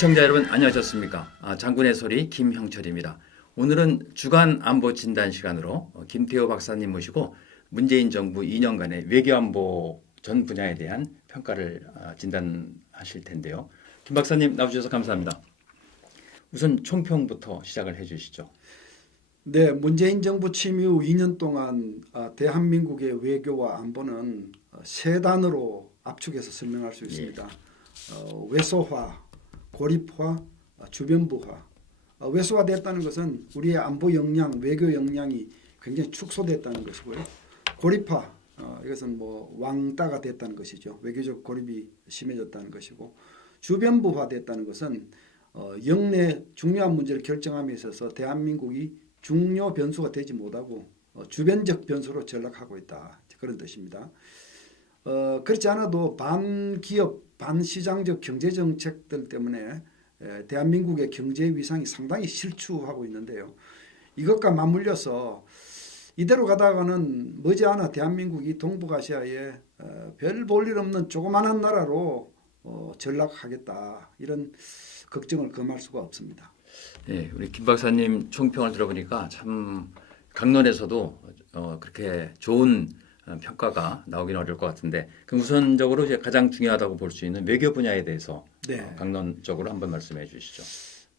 시청자 여러분 안녕하셨습니까? 장군의 소리 김형철입니다. 오늘은 주간 안보 진단 시간으로 김태호 박사님 모시고 문재인 정부 2년간의 외교안보 전 분야에 대한 평가를 진단하실 텐데요. 김 박사님 나와주셔서 감사합니다. 우선 총평부터 시작을 해주시죠. 네, 문재인 정부 취임 이후 2년 동안 대한민국의 외교와 안보는 세 단어로 압축해서 설명할 수 있습니다. 외소화, 고립화, 주변부화. 외소화됐다는 것은 우리의 안보 역량, 외교 역량이 굉장히 축소됐다는 것이고요. 고립화, 이것은 뭐 왕따가 됐다는 것이죠. 외교적 고립이 심해졌다는 것이고, 주변부화됐다는 것은 영내 중요한 문제를 결정함에 있어서 대한민국이 중요 변수가 되지 못하고 주변적 변수로 전락하고 있다. 그런 뜻입니다. 그렇지 않아도 반기업, 반시장적 경제정책들 때문에 대한민국의 경제 위상이 상당히 실추하고 있는데요. 이것과 맞물려서 이대로 가다가는 머지않아 대한민국이 동북아시아에 별 볼 일 없는 조그마한 나라로 전락하겠다. 이런 걱정을 금할 수가 없습니다. 네, 우리 김 박사님 총평을 들어보니까 참 강론에서도 그렇게 좋은 평가가 나오긴 어려울 것 같은데, 그럼 우선적으로 이제 가장 중요하다고 볼 수 있는 외교 분야에 대해서 강론적으로 한번 말씀해 주시죠.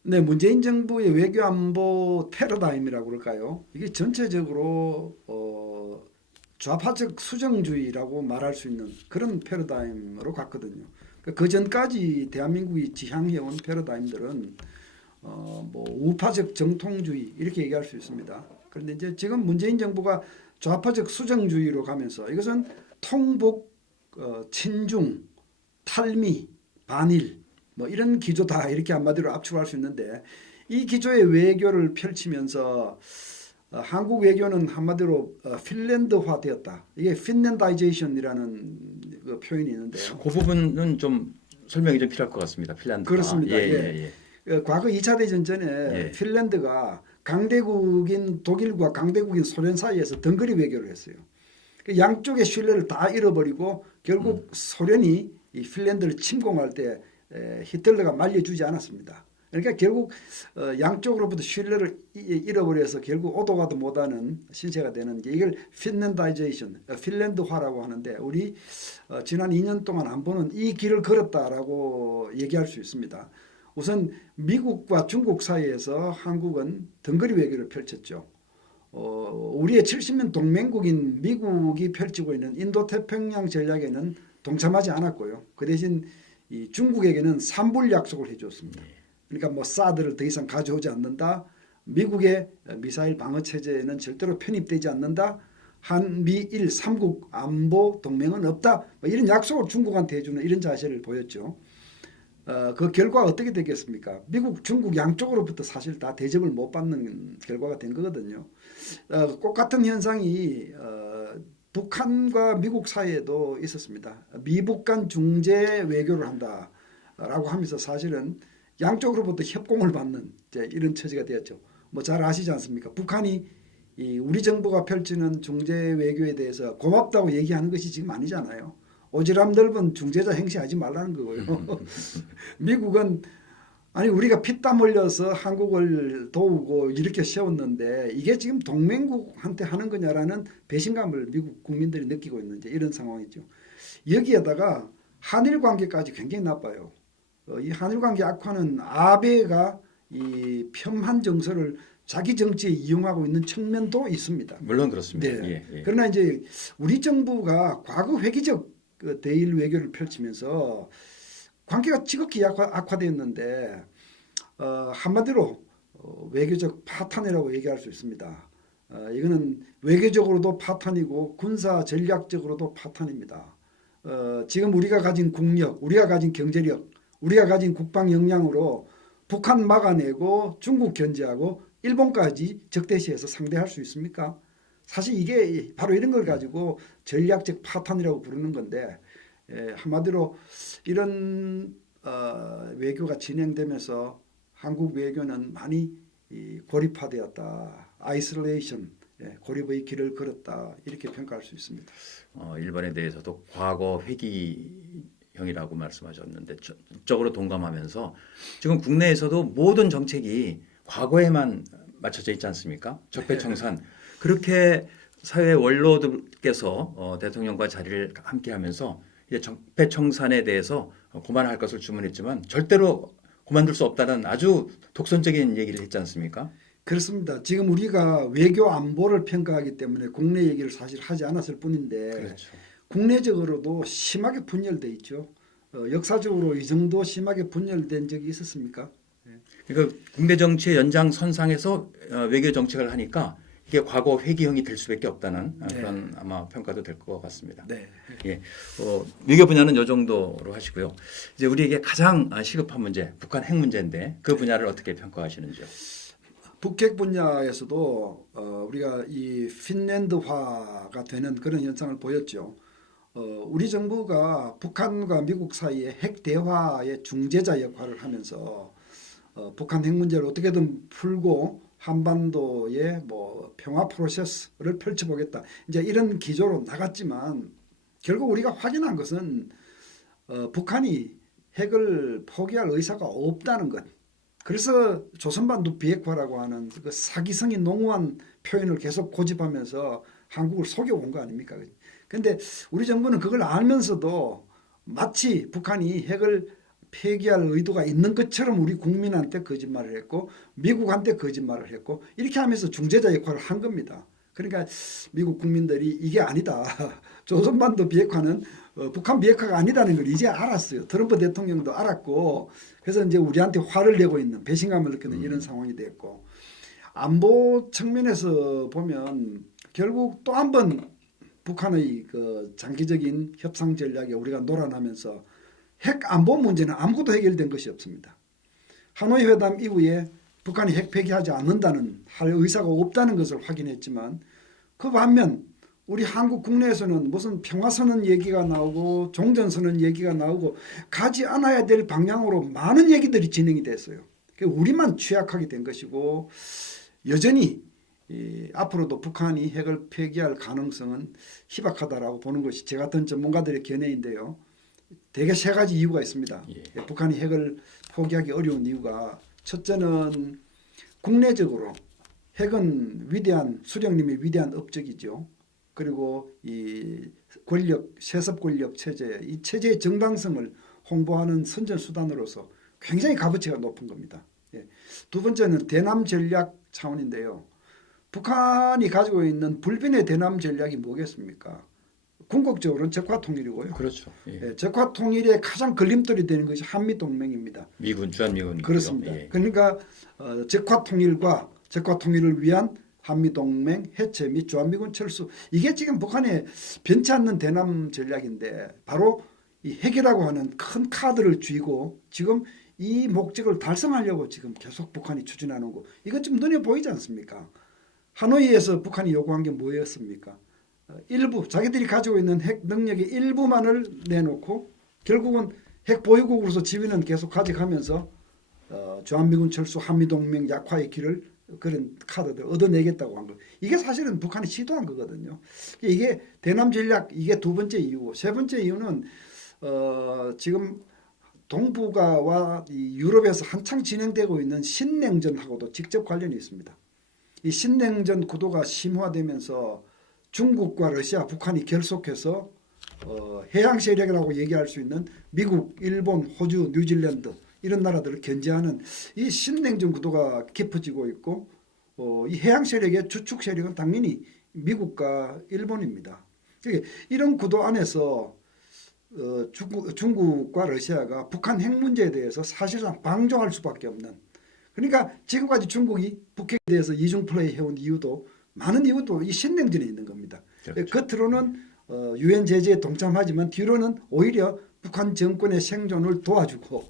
네, 문재인 정부의 외교 안보 패러다임이라고 그럴까요? 이게 전체적으로 좌파적 수정주의라고 말할 수 있는 그런 패러다임으로 갔거든요. 그 전까지 대한민국이 지향해온 패러다임들은 뭐 우파적 정통주의 이렇게 얘기할 수 있습니다. 그런데 이제 지금 문재인 정부가 좌파적 수정주의로 가면서 이것은 통복, 친중, 탈미, 반일 뭐 이런 기조다 이렇게 한마디로 압축할 수 있는데, 이 기조의 외교를 펼치면서 한국 외교는 한마디로 핀란드화 되었다. 이게 핀란다이제이션이라는 그 표현이 있는데요. 그 부분은 좀 설명이 좀 필요할 것 같습니다. 핀란드. 그렇습니다. 과거 2차 대전 전에 핀란드가 강대국인 독일과 강대국인 소련 사이에서 덩그리 외교를 했어요. 양쪽의 신뢰를 다 잃어버리고 결국 소련이 이 핀란드를 침공할 때 히틀러가 말려주지 않았습니다. 그러니까 결국 양쪽으로부터 신뢰를 잃어버려서 결국 오도 가도 못하는 신세가 되는 이걸 핀란다이제이션, 핀란드화라고 하는데, 우리 지난 2년 동안 안보는 이 길을 걸었다라고 얘기할 수 있습니다. 우선 미국과 중국 사이에서 한국은 덩그리 외교를 펼쳤죠. 우리의 70년 동맹국인 미국이 펼치고 있는 인도태평양 전략에는 동참하지 않았고요. 그 대신 이 중국에게는 산불 약속을 해줬습니다. 그러니까 뭐 사드를 더 이상 가져오지 않는다. 미국의 미사일 방어 체제에는 절대로 편입되지 않는다. 한미일 3국 안보 동맹은 없다. 뭐 이런 약속을 중국한테 해주는 이런 자세를 보였죠. 그 결과가 어떻게 되겠습니까? 미국, 중국 양쪽으로부터 사실 다 대접을 못 받는 결과가 된 거거든요. 똑같은 현상이 북한과 미국 사이에도 있었습니다. 미북 간 중재 외교를 한다라고 하면서 사실은 양쪽으로부터 협공을 받는 이런 처지가 되었죠. 뭐 잘 아시지 않습니까? 북한이 우리 정부가 펼치는 중재 외교에 대해서 고맙다고 얘기하는 것이 지금 아니잖아요. 오지랖 넓은 중재자 행세하지 말라는 거고요. 미국은 아니 우리가 피땀 흘려서 한국을 도우고 이렇게 세웠는데 이게 지금 동맹국한테 하는 거냐라는 배신감을 미국 국민들이 느끼고 있는 이런 상황이죠. 여기에다가 한일 관계까지 굉장히 나빠요. 이 한일 관계 악화는 아베가 이 편한 정서를 자기 정치에 이용하고 있는 측면도 있습니다. 물론 그렇습니다. 네. 그러나 이제 우리 정부가 과거 획기적 대일 외교를 펼치면서 관계가 지극히 악화되었는데 한마디로 외교적 파탄이라고 얘기할 수 있습니다. 이거는 외교적으로도 파탄이고 군사 전략적으로도 파탄입니다. 지금 우리가 가진 국력, 우리가 가진 경제력, 우리가 가진 국방 역량으로 북한 막아내고 중국 견제하고 일본까지 적대시해서 상대할 수 있습니까? 사실 이게 바로 이런 걸 가지고 전략적 파탄이라고 부르는 건데, 한마디로 이런 외교가 진행되면서 한국 외교는 많이 고립화되었다. 아이솔레이션, 고립의 길을 걸었다. 이렇게 평가할 수 있습니다. 일본에 대해서도 과거 회기 회기형이라고 말씀하셨는데 적으로 동감하면서 지금 국내에서도 모든 정책이 과거에만 맞춰져 있지 않습니까? 적폐청산 그렇게 사회 원로들께서 대통령과 자리를 함께하면서 이제 적폐청산에 대해서 고만할 것을 주문했지만 절대로 그만둘 수 없다는 아주 독선적인 얘기를 했지 않습니까? 그렇습니다. 지금 우리가 외교 안보를 평가하기 때문에 국내 얘기를 사실 하지 않았을 뿐인데 그렇죠. 국내적으로도 심하게 분열돼 있죠. 역사적으로 이 정도 심하게 분열된 적이 있었습니까? 그러니까 국내 정치의 연장선상에서 외교 정책을 하니까 이게 과거 회기형이 될 수밖에 없다는 그런 아마 평가도 될 것 같습니다. 네. 예, 외교 분야는 이 정도로 하시고요. 이제 우리에게 가장 시급한 문제, 북한 핵 문제인데 그 분야를 어떻게 평가하시는지요? 북핵 분야에서도 우리가 이 핀란드화가 되는 그런 현상을 보였죠. 우리 정부가 북한과 미국 사이에 핵 대화의 중재자 역할을 하면서 북한 핵 문제를 어떻게든 풀고 한반도의 뭐 평화 프로세스를 펼쳐보겠다. 이제 이런 기조로 나갔지만 결국 우리가 확인한 것은 북한이 핵을 포기할 의사가 없다는 것. 그래서 조선반도 비핵화라고 하는 그 사기성이 농후한 표현을 계속 고집하면서 한국을 속여온 거 아닙니까? 그런데 우리 정부는 그걸 알면서도 마치 북한이 핵을 폐기할 의도가 있는 것처럼 우리 국민한테 거짓말을 했고 미국한테 거짓말을 했고 이렇게 하면서 중재자 역할을 한 겁니다. 그러니까 미국 국민들이 이게 아니다. 조선반도 비핵화는 북한 비핵화가 아니다는 걸 이제 알았어요. 트럼프 대통령도 알았고 그래서 이제 우리한테 화를 내고 있는 배신감을 느끼는 이런 상황이 됐고 안보 측면에서 보면 결국 또 한 번 북한의 그 장기적인 협상 전략에 우리가 놀아나면서 핵 안보 문제는 아무것도 해결된 것이 없습니다. 하노이 회담 이후에 북한이 핵 폐기하지 않는다는 할 의사가 없다는 것을 확인했지만 그 반면 우리 한국 국내에서는 무슨 평화선언 얘기가 나오고 종전선언 얘기가 나오고 가지 않아야 될 방향으로 많은 얘기들이 진행이 됐어요. 우리만 취약하게 된 것이고 여전히 앞으로도 북한이 핵을 폐기할 가능성은 희박하다라고 보는 것이 제 같은 전문가들의 견해인데요. 대개 세 가지 이유가 있습니다. 북한이 핵을 포기하기 어려운 이유가 첫째는 국내적으로 핵은 위대한 수령님의 위대한 업적이죠. 그리고 이 권력 세습 권력 체제 이 체제의 정당성을 홍보하는 선전 수단으로서 굉장히 값어치가 높은 겁니다. 두 번째는 대남 전략 차원인데요. 북한이 가지고 있는 불변의 대남 전략이 뭐겠습니까? 궁극적으로는 적화 통일이고요. 그렇죠. 적화 통일의 가장 걸림돌이 되는 것이 한미 동맹입니다. 주한미군 그렇습니다. 그러니까 적화 통일과 적화 통일을 위한 한미 동맹 해체 및 주한미군 철수 이게 지금 북한의 변치 않는 대남 전략인데 바로 이 핵이라고 하는 큰 카드를 쥐고 지금 이 목적을 달성하려고 지금 계속 북한이 추진하는 거 이건 좀 눈에 보이지 않습니까? 하노이에서 북한이 요구한 게 뭐였습니까? 일부 자기들이 가지고 있는 핵 능력의 일부만을 내놓고 결국은 핵 보유국으로서 지위는 계속 가져가면서 주한미군 철수 한미동맹 약화의 길을 그런 카드들 얻어내겠다고 한 거. 이게 사실은 북한이 시도한 거거든요. 이게 대남 전략 이게 두 번째 이유고 세 번째 이유는 지금 동북아와 이 유럽에서 한창 진행되고 있는 신냉전하고도 직접 관련이 있습니다. 이 신냉전 구도가 심화되면서 중국과 러시아, 북한이 결속해서 해양 세력이라고 얘기할 수 있는 미국, 일본, 호주, 뉴질랜드 이런 나라들을 견제하는 이 신냉전 구도가 깊어지고 있고 이 해양 세력의 주축 세력은 당연히 미국과 일본입니다. 이런 구도 안에서 중국과 러시아가 북한 핵 문제에 대해서 사실상 방조할 수밖에 없는 그러니까 지금까지 중국이 북핵에 대해서 이중 플레이 해온 이유도 많은 이유도 이 신냉전에 있는 겁니다. 그렇죠. 겉으로는 유엔 제재에 동참하지만 뒤로는 오히려 북한 정권의 생존을 도와주고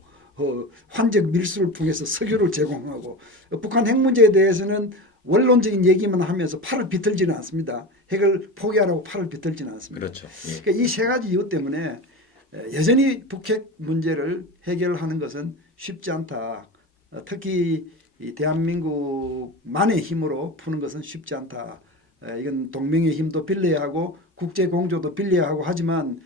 환적 밀수를 통해서 석유를 제공하고 북한 핵 문제에 대해서는 원론적인 얘기만 하면서 팔을 비틀지는 않습니다. 핵을 포기하라고 팔을 비틀지는 않습니다. 그렇죠. 그러니까 이 세 가지 이유 때문에 여전히 북핵 문제를 해결하는 것은 쉽지 않다. 특히 이 대한민국만의 힘으로 푸는 것은 쉽지 않다. 이건 동맹의 힘도 빌려야 하고 국제 공조도 빌려야 하고 하지만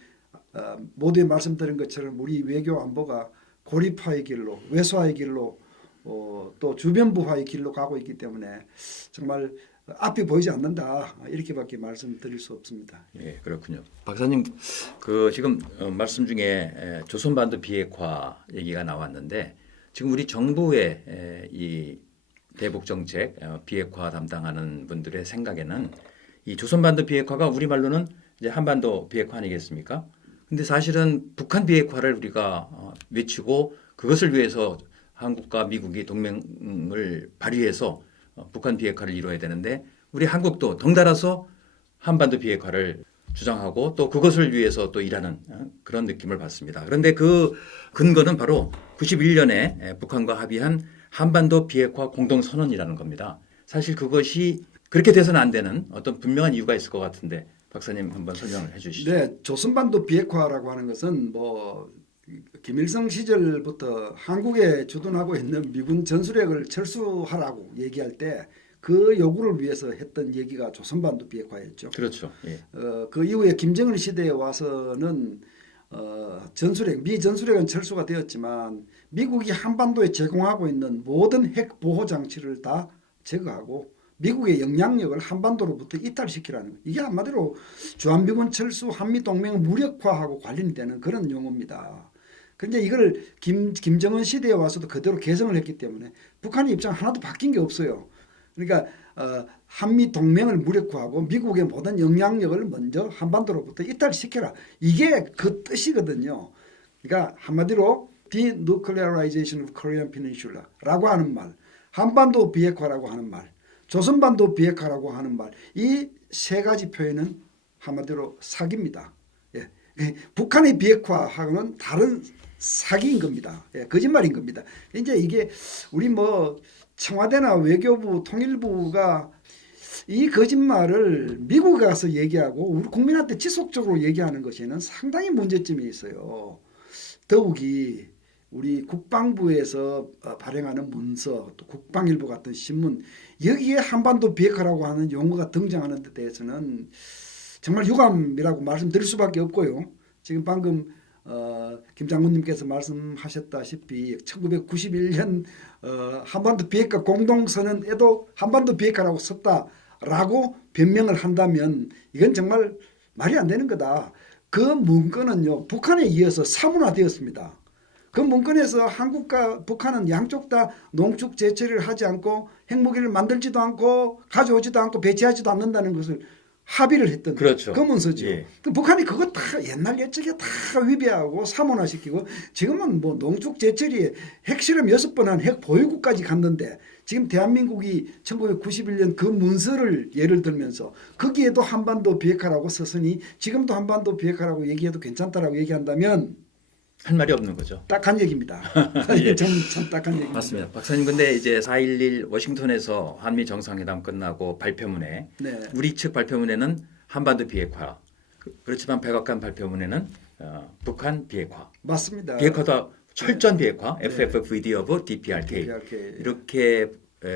모두에 말씀드린 것처럼 우리 외교 안보가 고립화의 길로, 외소화의 길로, 또 주변부화의 길로 가고 있기 때문에 정말 앞이 보이지 않는다, 이렇게밖에 말씀드릴 수 없습니다. 예, 그렇군요. 박사님, 그 지금 말씀 중에 조선반도 비핵화 얘기가 나왔는데 지금 우리 정부의 이 대북 정책 비핵화 담당하는 분들의 생각에는 이 조선반도 비핵화가 우리말로는 이제 한반도 비핵화 아니겠습니까? 근데 사실은 북한 비핵화를 우리가 외치고 그것을 위해서 한국과 미국이 동맹을 발휘해서 북한 비핵화를 이루어야 되는데 우리 한국도 덩달아서 한반도 비핵화를 주장하고 또 그것을 위해서 또 일하는 그런 느낌을 받습니다. 그런데 그 근거는 바로 91년에 북한과 합의한 한반도 비핵화 공동선언이라는 겁니다. 사실 그것이 그렇게 돼서는 안 되는 어떤 분명한 이유가 있을 것 같은데 박사님 한번 설명을 해 주시죠. 네, 조선반도 비핵화라고 하는 것은 뭐 김일성 시절부터 한국에 주둔하고 있는 미군 전술핵을 철수하라고 얘기할 때 그 요구를 위해서 했던 얘기가 조선반도 비핵화였죠. 그렇죠. 예. 그 이후에 김정은 시대에 와서는 전술핵, 미 전술핵은 철수가 되었지만 미국이 한반도에 제공하고 있는 모든 핵 보호 장치를 다 제거하고 미국의 영향력을 한반도로부터 이탈시키라는 거. 이게 한마디로 주한미군 철수, 한미동맹 무력화하고 관련이 되는 그런 용어입니다. 그런데 이걸 김정은 시대에 와서도 그대로 개성을 했기 때문에 북한의 입장 하나도 바뀐 게 없어요. 그러니까 한미동맹을 무력화하고 미국의 모든 영향력을 먼저 한반도로부터 이탈시켜라. 이게 그 뜻이거든요. 그러니까 한마디로 denuclearization of Korean Peninsula라고 하는 말, 한반도 비핵화라고 하는 말, 조선반도 비핵화라고 하는 말, 이 세 가지 표현은 한마디로 사기입니다. 예. 북한의 비핵화하고는 다른 사기인 겁니다. 예. 거짓말인 겁니다. 이제 이게 우리 뭐 청와대나 외교부, 통일부가 이 거짓말을 미국에 가서 얘기하고 우리 국민한테 지속적으로 얘기하는 것에는 상당히 문제점이 있어요. 더욱이 우리 국방부에서 발행하는 문서, 또 국방일보 같은 신문, 여기에 한반도 비핵화라고 하는 용어가 등장하는 데 대해서는 정말 유감이라고 말씀드릴 수밖에 없고요. 지금 방금 김 장군님께서 말씀하셨다시피 1991년 한반도 비핵화 공동선언에도 한반도 비핵화라고 썼다라고 변명을 한다면 이건 정말 말이 안 되는 거다. 그 문건은요, 북한에 이어서 사문화되었습니다. 그 문건에서 한국과 북한은 양쪽 다 농축 재처리를 하지 않고 핵무기를 만들지도 않고 가져오지도 않고 배치하지도 않는다는 것을 합의를 했던 그렇죠. 그 문서죠. 예. 북한이 그거 다 옛날 옛적에 다 위배하고 사문화시키고 지금은 뭐 농축 재처리에 핵실험 6번 한 핵 보유국까지 갔는데 지금 대한민국이 1991년 그 문서를 예를 들면서 거기에도 한반도 비핵화라고 썼으니 지금도 한반도 비핵화라고 얘기해도 괜찮다라고 얘기한다면 할 말이 없는 거죠. 딱한 얘기입니다. 예. 참 딱한 얘기입니다. 맞습니다. 박사님, 근데 이제 4.11 워싱턴에서 한미 정상회담 끝나고 발표문에 네. 우리 측 발표문에는 한반도 비핵화, 그렇지만 백악관 발표문에는 북한 비핵화, 맞습니다. 비핵화도 철저한 비핵화, 네. FFVD of DPRK DPRK. 이렇게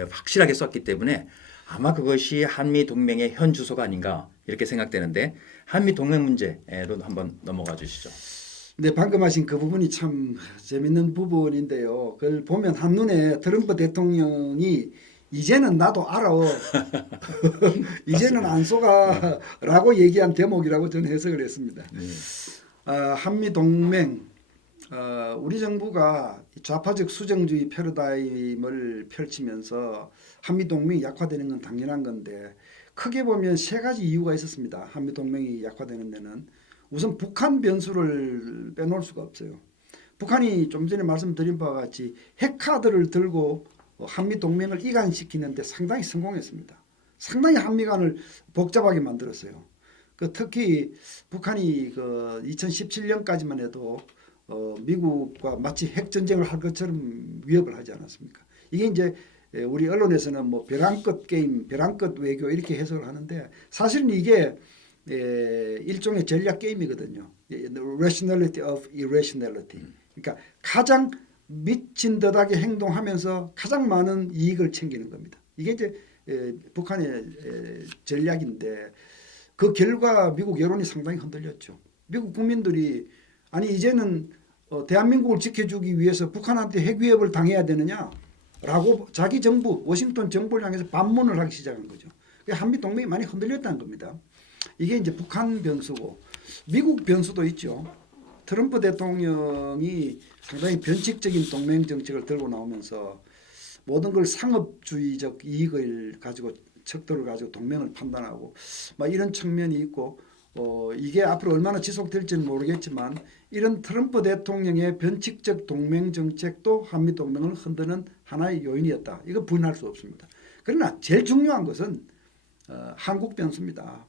확실하게 썼기 때문에 아마 그것이 한미 동맹의 현 주소가 아닌가 이렇게 생각되는데 한미 동맹 문제로 한번 넘어가 주시죠. 네, 방금 하신 그 부분이 참 재밌는 부분인데요. 그걸 보면 한눈에 트럼프 대통령이 이제는 나도 알아. 이제는 안 속아라고 얘기한 대목이라고 저는 해석을 했습니다. 한미 동맹, 우리 정부가 좌파적 수정주의 패러다임을 펼치면서 한미 동맹이 약화되는 건 당연한 건데 크게 보면 세 가지 이유가 있었습니다. 한미 동맹이 약화되는 데는 우선 북한 변수를 빼놓을 수가 없어요. 북한이 좀 전에 말씀드린 바와 같이 핵카드를 들고 한미 동맹을 이간시키는데 상당히 성공했습니다. 상당히 한미 간을 복잡하게 만들었어요. 특히 북한이 2017년까지만 해도 미국과 마치 핵전쟁을 할 것처럼 위협을 하지 않았습니까? 이게 이제 우리 언론에서는 뭐 벼랑끝 게임, 벼랑끝 외교 이렇게 해석을 하는데 사실은 이게 일종의 전략 게임이거든요. Rationality of irrationality. 그러니까 가장 미친 듯하게 행동하면서 가장 많은 이익을 챙기는 겁니다. 이게 이제 북한의 전략인데 그 결과 미국 여론이 상당히 흔들렸죠. 미국 국민들이 아니 이제는 대한민국을 지켜주기 위해서 북한한테 핵 위협을 당해야 되느냐라고 자기 정부 워싱턴 정부를 향해서 반문을 하기 시작한 거죠. 한미 동맹이 많이 흔들렸다는 겁니다. 이게 이제 북한 변수고 미국 변수도 있죠. 트럼프 대통령이 상당히 변칙적인 동맹 정책을 들고 나오면서 모든 걸 상업주의적 이익을 가지고 척도를 가지고 동맹을 판단하고 막 이런 측면이 있고 이게 앞으로 얼마나 지속될지는 모르겠지만 이런 트럼프 대통령의 변칙적 동맹 정책도 한미 동맹을 흔드는 하나의 요인이었다. 이거 부인할 수 없습니다. 그러나 제일 중요한 것은 한국 변수입니다.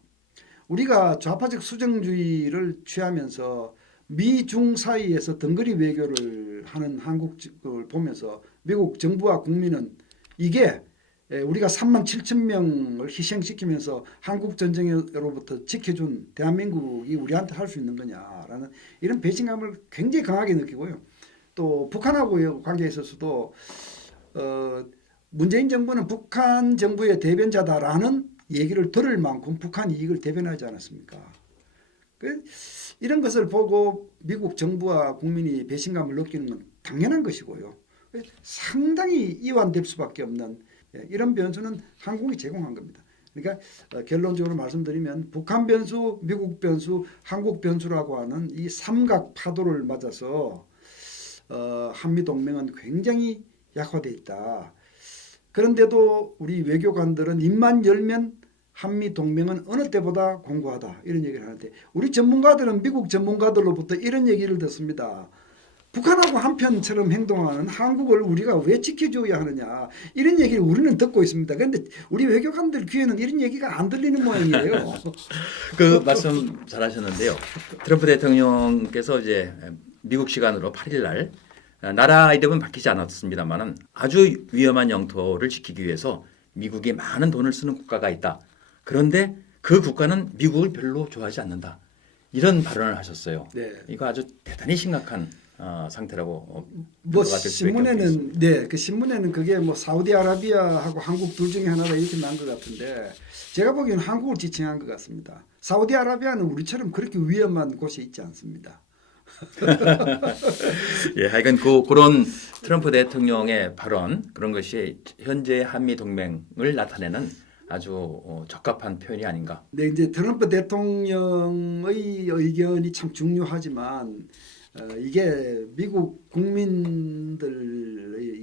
우리가 좌파적 수정주의를 취하면서 미중 사이에서 덩그리 외교를 하는 한국을 보면서 미국 정부와 국민은 이게 우리가 3만 7천 명을 희생시키면서 한국 전쟁으로부터 지켜준 대한민국이 우리한테 할 수 있는 거냐라는 이런 배신감을 굉장히 강하게 느끼고요. 또 북한하고의 관계에 있어서도 문재인 정부는 북한 정부의 대변자다라는 얘기를 들을 만큼 북한 이익을 대변하지 않았습니까? 이런 것을 보고 미국 정부와 국민이 배신감을 느끼는 건 당연한 것이고요. 상당히 이완될 수밖에 없는 이런 변수는 한국이 제공한 겁니다. 그러니까 결론적으로 말씀드리면 북한 변수, 미국 변수, 한국 변수라고 하는 이 삼각 파도를 맞아서 한미 동맹은 굉장히 약화돼 있다. 그런데도 우리 외교관들은 입만 열면 한미 동맹은 어느 때보다 공고하다 이런 얘기를 하는데 우리 전문가들은 미국 전문가들로부터 이런 얘기를 듣습니다. 북한하고 한편처럼 행동하는 한국을 우리가 왜 지켜줘야 하느냐 이런 얘기를 우리는 듣고 있습니다. 그런데 우리 외교관들 귀에는 이런 얘기가 안 들리는 모양이에요. 그 말씀 잘하셨는데요. 트럼프 대통령께서 이제 미국 시간으로 8일 날 나라 이름은 밝히지 않았습니다만은 아주 위험한 영토를 지키기 위해서 미국이 많은 돈을 쓰는 국가가 있다. 그런데 그 국가는 미국을 별로 좋아하지 않는다. 이런 발언을 하셨어요. 네. 이거 아주 대단히 심각한 상태라고 뭐 신문에는 그 신문에는 그게 뭐 사우디아라비아하고 한국 둘 중에 하나다 이렇게 난 것 같은데 제가 보기에는 한국을 지칭한 것 같습니다. 사우디아라비아는 우리처럼 그렇게 위험한 곳이 있지 않습니다. 예, 하여간 그런 트럼프 대통령의 발언 그런 것이 현재 한미 동맹을 나타내는 아주 적합한 표현이 아닌가. 네, 이제 트럼프 대통령의 의견이 참 중요하지만 이게 미국 국민들의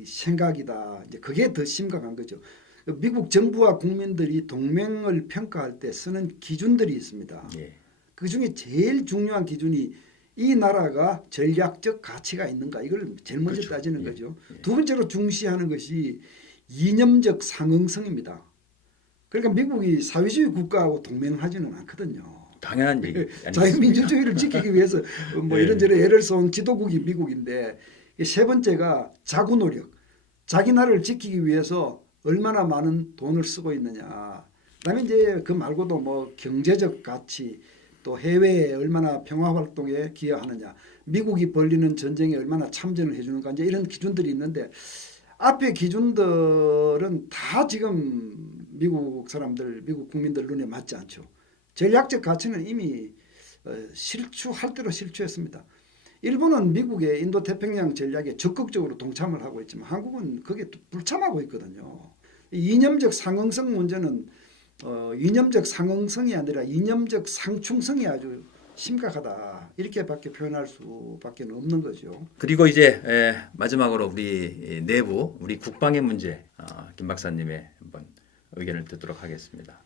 생각이다. 이제 그게 더 심각한 거죠. 미국 정부와 국민들이 동맹을 평가할 때 쓰는 기준들이 있습니다. 예. 그 중에 제일 중요한 기준이 이 나라가 전략적 가치가 있는가 이걸 제일 먼저 그렇죠. 따지는 예. 거죠. 예. 두 번째로 중시하는 것이 이념적 상응성입니다. 그러니까 미국이 사회주의 국가하고 동맹하지는 않거든요. 당연한 얘기. 자유민주주의를 지키기 위해서 뭐 예. 이런저런 애를 쏜 지도국이 미국인데 세 번째가 자구 노력. 자기 나라를 지키기 위해서 얼마나 많은 돈을 쓰고 있느냐. 그다음에 이제 그 말고도 뭐 경제적 가치 또 해외에 얼마나 평화 활동에 기여하느냐. 미국이 벌리는 전쟁에 얼마나 참전을 해주는가. 이제 이런 기준들이 있는데 앞에 기준들은 다 지금 미국 사람들, 미국 국민들 눈에 맞지 않죠. 전략적 가치는 이미 실추할 대로 실추했습니다. 일본은 미국의 인도 태평양 전략에 적극적으로 동참을 하고 있지만 한국은 거기에 불참하고 있거든요. 이념적 상응성 문제는 이념적 상응성이 아니라 이념적 상충성이 아주 심각하다. 이렇게밖에 표현할 수밖에 없는 거죠. 그리고 이제 마지막으로 우리 내부 우리 국방의 문제 김 박사님의 한번 의견을 듣도록 하겠습니다.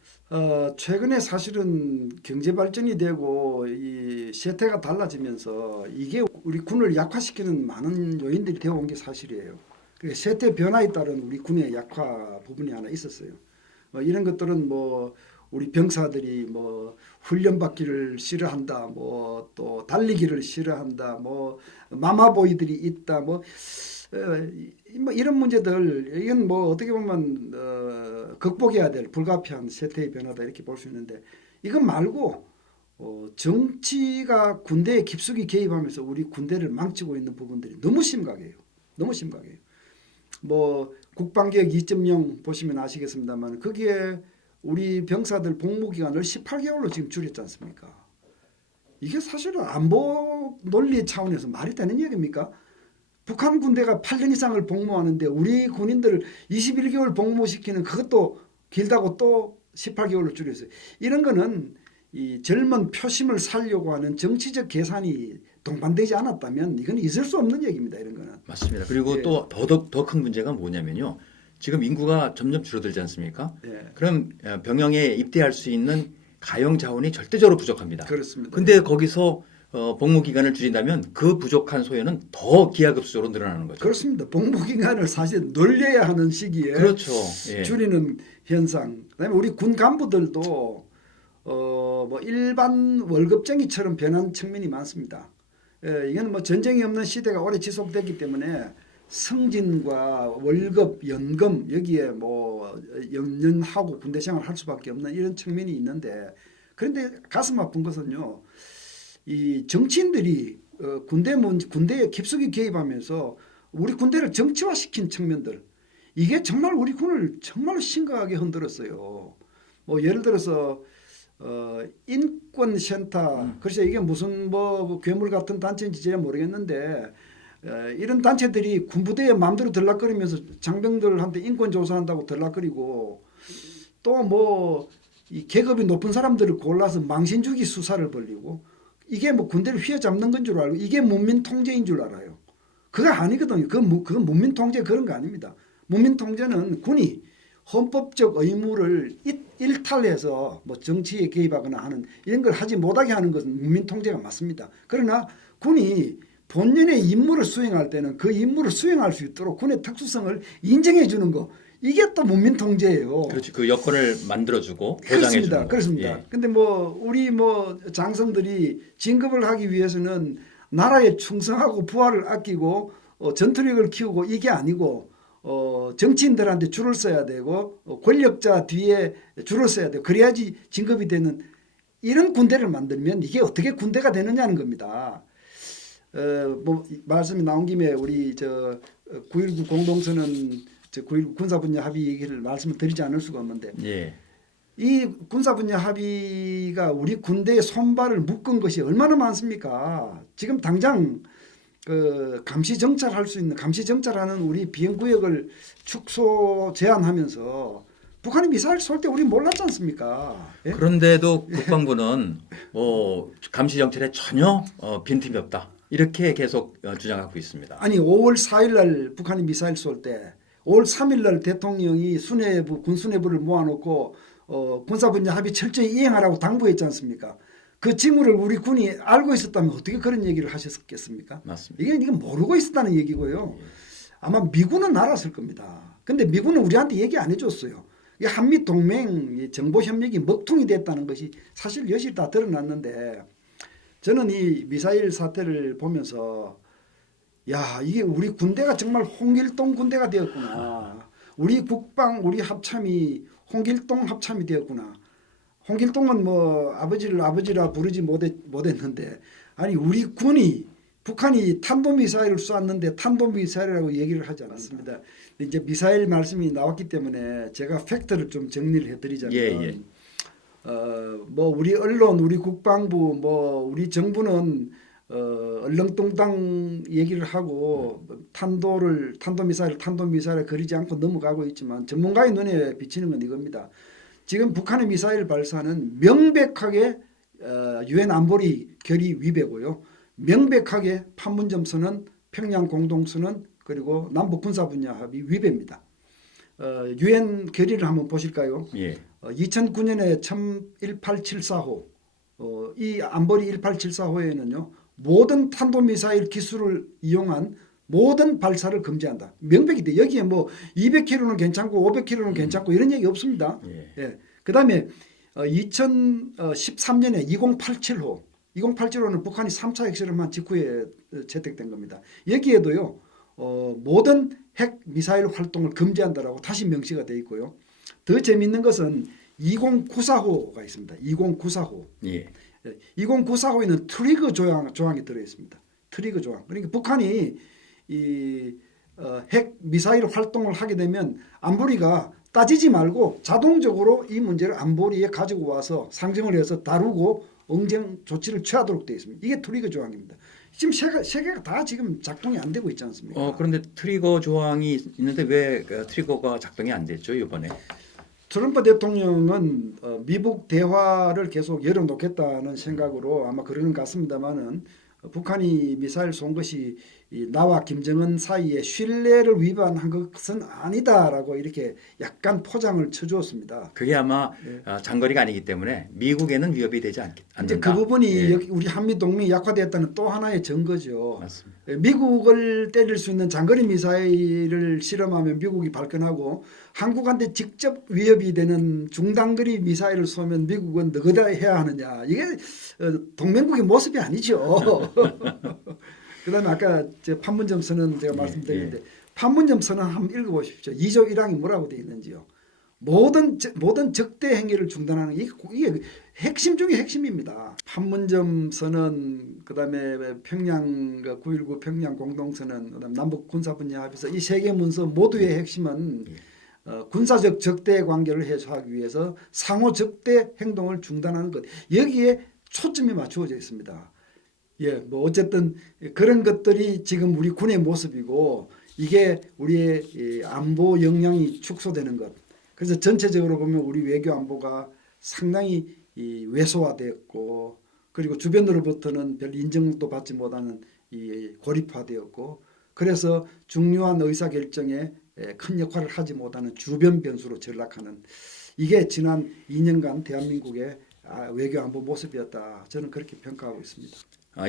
최근에 사실은 경제 발전이 되고 이 세태가 달라지면서 이게 우리 군을 약화시키는 많은 요인들이 되어 온 게 사실이에요. 그 세태 변화에 따른 우리 군의 약화 부분이 하나 있었어요. 이런 것들은 뭐 우리 병사들이 뭐 훈련 받기를 싫어한다, 뭐 또 달리기를 싫어한다, 뭐 마마보이들이 있다, 뭐 이런 문제들 이건 뭐 어떻게 보면 극복해야 될 불가피한 세태의 변화다 이렇게 볼 수 있는데 이것 말고 정치가 군대에 깊숙이 개입하면서 우리 군대를 망치고 있는 부분들이 너무 심각해요. 너무 심각해요. 뭐 국방개혁 2.0 보시면 아시겠습니다만 거기에 우리 병사들 복무 기간을 18개월로 지금 줄였지 않습니까? 이게 사실은 안보 논리 차원에서 말이 되는 얘기입니까? 북한 군대가 8년 이상을 복무하는데 우리 군인들을 21개월 복무시키는 그것도 길다고 또 18개월로 줄였어요. 이런 거는 이 젊은 표심을 살려고 하는 정치적 계산이 동반되지 않았다면 이건 있을 수 없는 얘기입니다. 이런 거는. 맞습니다. 그리고 예. 또 더 큰 문제가 뭐냐면요. 지금 인구가 점점 줄어들지 않습니까? 예. 그럼 병영에 입대할 수 있는 가용 자원이 절대적으로 부족합니다. 그렇습니다. 근데 거기서 복무 기간을 줄인다면 그 부족한 소요는 더 기하급수적으로 늘어나는 거죠. 그렇습니다. 복무 기간을 사실 늘려야 하는 시기에 그렇죠. 예. 줄이는 현상. 그다음에 우리 군 간부들도 뭐 일반 월급쟁이처럼 변한 측면이 많습니다. 이건 뭐 전쟁이 없는 시대가 오래 지속됐기 때문에 승진과 월급, 연금 여기에 뭐 연연하고 군대 생활을 할 수밖에 없는 이런 측면이 있는데 그런데 가슴 아픈 것은요. 이 정치인들이 군대에 깊숙이 개입하면서 우리 군대를 정치화시킨 측면들 이게 정말 우리 군을 정말 심각하게 흔들었어요. 뭐 예를 들어서 인권센터 글쎄 이게 무슨 뭐 괴물 같은 단체인지 잘 모르겠는데 이런 단체들이 군부대에 마음대로 들락거리면서 장병들한테 인권 조사한다고 들락거리고 또 뭐 이 계급이 높은 사람들을 골라서 망신주기 수사를 벌리고 이게 뭐 군대를 휘어잡는 건 줄 알고 이게 문민 통제인 줄 알아요. 그거 아니거든요. 그건 문민 통제 그런 거 아닙니다. 문민 통제는 군이 헌법적 의무를 일탈해서 뭐 정치에 개입하거나 하는 이런 걸 하지 못하게 하는 것은 문민 통제가 맞습니다. 그러나 군이 본연의 임무를 수행할 때는 그 임무를 수행할 수 있도록 군의 특수성을 인정해 주는 거 이게 또 문민 통제예요. 그렇지. 그 여건을 만들어주고 보장해 주는 거. 그렇습니다. 예. 근데 뭐 우리 뭐 장성들이 진급을 하기 위해서는 나라에 충성하고 부하를 아끼고 전투력을 키우고 이게 아니고 정치인들한테 줄을 서야 되고 권력자 뒤에 줄을 서야 되고 그래야지 진급이 되는 이런 군대를 만들면 이게 어떻게 군대가 되느냐는 겁니다. 뭐 말씀이 나온 김에 우리 9.19 공동선언 9.19 군사분야 합의 얘기를 말씀을 드리지 않을 수가 없는데 예. 이 군사분야 합의가 우리 군대의 손발을 묶은 것이 얼마나 많습니까? 지금 당장 그 감시 정찰할 수 있는 감시 정찰하는 우리 비행 구역을 축소 제한하면서 북한이 미사일 쏠 때 우리 몰랐지 않습니까? 예? 그런데도 국방부는 감시 정찰에 전혀 빈틈이 없다. 이렇게 계속 주장하고 있습니다. 아니 5월 4일 날 북한이 미사일 쏠 때 5월 3일 날 대통령이 군 수뇌부를 모아놓고 군사분야 합의 철저히 이행하라고 당부했지 않습니까? 그 징후를 우리 군이 알고 있었다면 어떻게 그런 얘기를 하셨겠습니까? 맞습니다. 이게 모르고 있었다는 얘기고요. 아마 미군은 알았을 겁니다. 근데 미군은 우리한테 얘기 안 해줬어요. 이 한미 동맹 정보 협력이 먹통이 됐다는 것이 사실 여실 다 드러났는데 저는 이 미사일 사태를 보면서 야 이게 우리 군대가 정말 홍길동 군대가 되었구나. 우리 국방 우리 합참이 홍길동 합참이 되었구나. 홍길동은 뭐 아버지를 아버지라 부르지 못했는데 아니 우리 군이 북한이 탄도미사일을 쏘았는데 탄도미사일이라고 얘기를 하지 않았습니다. 이제 미사일 말씀이 나왔기 때문에 제가 팩트를 좀 정리를 해드리자면 예. 뭐 우리 언론 우리 국방부 뭐 우리 정부는 얼렁뚱땅 얘기를 하고 탄도미사일을 그리지 않고 넘어가고 있지만 전문가의 눈에 비치는 건 이겁니다. 지금 북한의 미사일 발사는 명백하게 유엔 안보리 결의 위배고요. 명백하게 판문점 선언, 평양 공동선언 그리고 남북 군사 분야 합의 위배입니다. 유엔 결의를 한번 보실까요? 예. 2009년에 1874호 이 안보리 1874호에는요. 모든 탄도미사일 기술을 이용한 모든 발사를 금지한다. 명백히 돼. 여기에 뭐 200km는 괜찮고 500km는 괜찮고 이런 얘기 없습니다. 예. 그다음에 2013년에 2087호 2087호는 북한이 3차 핵실험한 직후에 채택된 겁니다. 여기에도요. 모든 핵 미사일 활동을 금지한다라고 다시 명시가 되어 있고요. 더 재미있는 것은 2094호가 있습니다. 2094호. 예. 2094호에는 트리거 조항이 들어 있습니다. 트리거 조항. 그러니까 북한이 핵 미사일 활동을 하게 되면 안보리가 따지지 말고 자동적으로 이 문제를 안보리에 가지고 와서 상정을 해서 다루고 응징 조치를 취하도록 되어 있습니다. 이게 트리거 조항입니다. 지금 세 개가 다 지금 작동이 안 되고 있지 않습니까? 그런데 트리거 조항이 있는데 왜 트리거가 작동이 안 됐죠 이번에? 트럼프 대통령은 미국 대화를 계속 열어놓겠다는 생각으로 아마 그러는 것 같습니다만은 북한이 미사일 쏜 것이 나와 김정은 사이의 신뢰를 위반한 것은 아니다라고 이렇게 약간 포장을 쳐주었습니다. 그게 아마 장거리가 아니기 때문에 미국에는 위협이 되지 않는다. 이제 그 부분이 예. 우리 한미 동맹이 약화되었다는 또 하나의 증거죠. 맞습니다. 미국을 때릴 수 있는 장거리 미사일을 실험하면 미국이 발끈하고 한국한테 직접 위협이 되는 중단거리 미사일을 쏘면 미국은 너그다 해야 하느냐. 이게 동맹국의 모습이 아니죠. 그다음에 아까 판문점 선언 제가 말씀드렸는데 판문점 선언 한번 읽어보십시오. 2조 1항이 뭐라고 되어 있는지요. 모든 적대 행위를 중단하는 이게 핵심 중에 핵심입니다. 판문점 선언, 그다음에 평양 9.19 평양 공동선언, 그다음 남북 군사 분야 합의서 이 세 개 문서 모두의 핵심은 군사적 적대 관계를 해소하기 위해서 상호 적대 행동을 중단하는 것. 여기에 초점이 맞추어져 있습니다. 예, 뭐 어쨌든 그런 것들이 지금 우리 군의 모습이고 이게 우리의 이 안보 역량이 축소되는 것. 그래서 전체적으로 보면 우리 외교 안보가 상당히 이 왜소화되었고 그리고 주변으로부터는 별 인정도 받지 못하는 이 고립화되었고 그래서 중요한 의사 결정에 큰 역할을 하지 못하는 주변 변수로 전락하는 이게 지난 2년간 대한민국의 외교 안보 모습이었다. 저는 그렇게 평가하고 있습니다.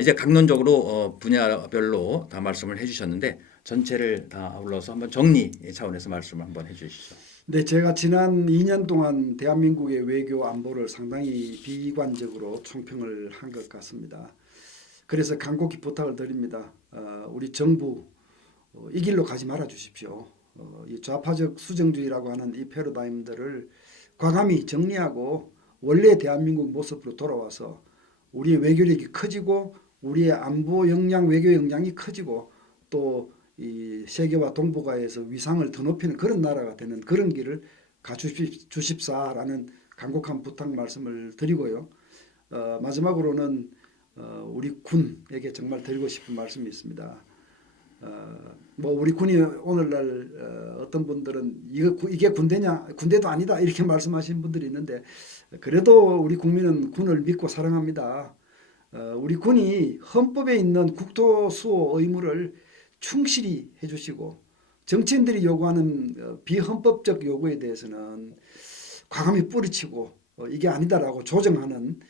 이제 강론적으로 분야별로 다 말씀을 해주셨는데 전체를 다 아울러서 한번 정리 차원에서 말씀을 한번 해주시죠. 네, 제가 지난 2년 동안 대한민국의 외교 안보를 상당히 비관적으로 총평을 한 것 같습니다. 그래서 간곡히 부탁을 드립니다. 우리 정부 이 길로 가지 말아 주십시오. 이 좌파적 수정주의라고 하는 이 패러다임들을 과감히 정리하고 원래 대한민국 모습으로 돌아와서 우리의 외교력이 커지고 우리의 안보 역량, 외교 역량이 커지고 또 이 세계와 동북아에서 위상을 더 높이는 그런 나라가 되는 그런 길을 가주십사라는 간곡한 부탁 말씀을 드리고요. 마지막으로는 우리 군에게 정말 드리고 싶은 말씀이 있습니다. 뭐 우리 군이 오늘날 어떤 분들은 이게 군대냐, 군대도 아니다 이렇게 말씀하시는 분들이 있는데 그래도 우리 국민은 군을 믿고 사랑합니다. 우리 군이 헌법에 있는 국토 수호 의무를 충실히 해주시고 정치인들이 요구하는 비헌법적 요구에 대해서는 과감히 뿌리치고 이게 아니다라고 조정하는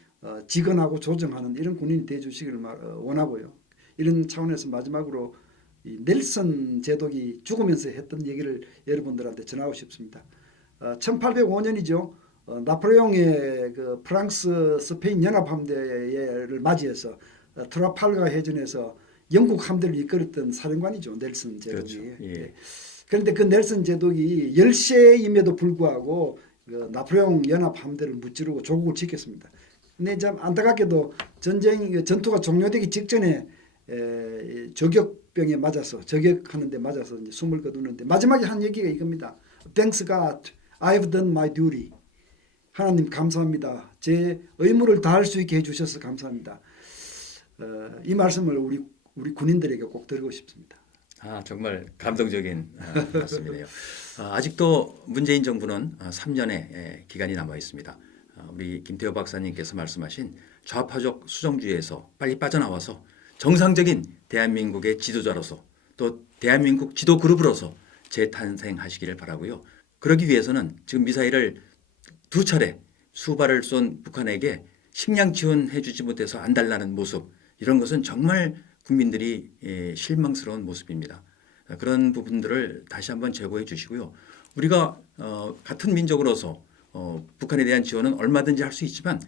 직언하고 조정하는 이런 군인이 되어주시기를 원하고요. 이런 차원에서 마지막으로 이 넬슨 제독이 죽으면서 했던 얘기를 여러분들한테 전하고 싶습니다. 1805년이죠. 나폴레옹의 그 프랑스 스페인 연합함대를 맞이해서 트라팔가 해전에서 영국 함대를 이끌었던 사령관이죠. 넬슨 제독이. 그렇죠. 예. 그런데 그 넬슨 제독이 열세임에도 불구하고 그 나폴레옹 연합 함대를 무찌르고 조국을 지켰습니다. 근데 참 안타깝게도 전투가 종료되기 직전에 저격병에 맞아서 저격하는데 맞아서 이제 숨을 거두는데 마지막에 한 얘기가 이겁니다. Thanks God, I've done my duty. 하나님 감사합니다. 제 의무를 다할 수 있게 해주셔서 감사합니다. 이 말씀을 우리 군인들에게 꼭 드리고 싶습니다. 정말 감동적인 말씀이네요. 아직도 문재인 정부는 3년의 기간이 남아 있습니다. 우리 김태호 박사님께서 말씀하신 좌파적 수정주의에서 빨리 빠져나와서 정상적인 대한민국의 지도자로서 또 대한민국 지도 그룹으로서 재탄생하시기를 바라고요. 그러기 위해서는 지금 미사일을 2차례 수발을 쏜 북한에게 식량 지원해주지 못해서 안달나는 모습 이런 것은 정말 국민들이 실망스러운 모습입니다. 그런 부분들을 다시 한번 제고해 주시고요. 우리가 같은 민족으로서 북한에 대한 지원은 얼마든지 할 수 있지만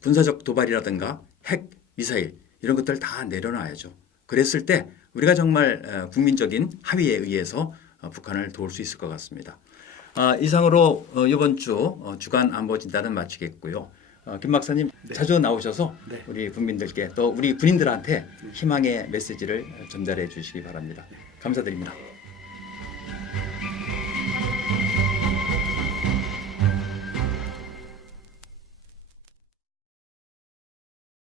군사적 도발이라든가 핵, 미사일 이런 것들 다 내려놔야죠. 그랬을 때 우리가 정말 국민적인 합의에 의해서 북한을 도울 수 있을 것 같습니다. 이상으로 이번 주 주간 안보 진단은 마치겠고요. 김 박사님 자주 나오셔서 우리 국민들께 또 우리 군인들한테 희망의 메시지를 전달해 주시기 바랍니다. 감사드립니다.